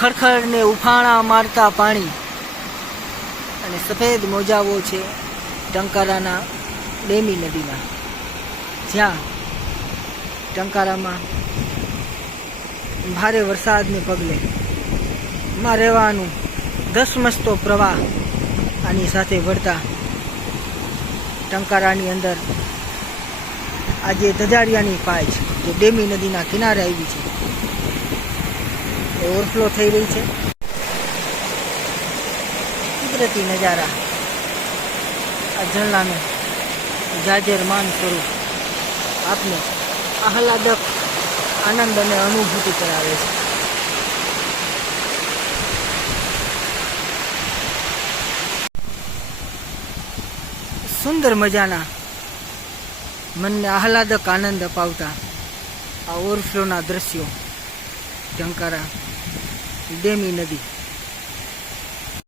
ખડખડને ઉફાણા મારતા પાણી. અને સફેદ મોજાઓ છે ટંકારાના ડેમી નદીના જ્યાં ટંકારામાં ભારે વરસાદને પગલે માં રહેવાનું ધસમસતો પ્રવાહ આની સાથે વળતા ટંકારાની અંદર આજે ધજાડિયાની પાય છે, જે ડેમી નદીના કિનારે આવી છે. ઓવરફ્લો થઈ રહી છે. કુદરતી નજારા. આ ઝરણાનું જાજરમાન સ્વરૂપ આપને આહલાદક, આનંદ અને અનુભૂતિ કરાવે છે. સુંદર મજાના મનને આહલાદક આનંદ અપાવતા આ ઓવરફ્લોના દ્રશ્યો ટંકારા ડેમી નદી.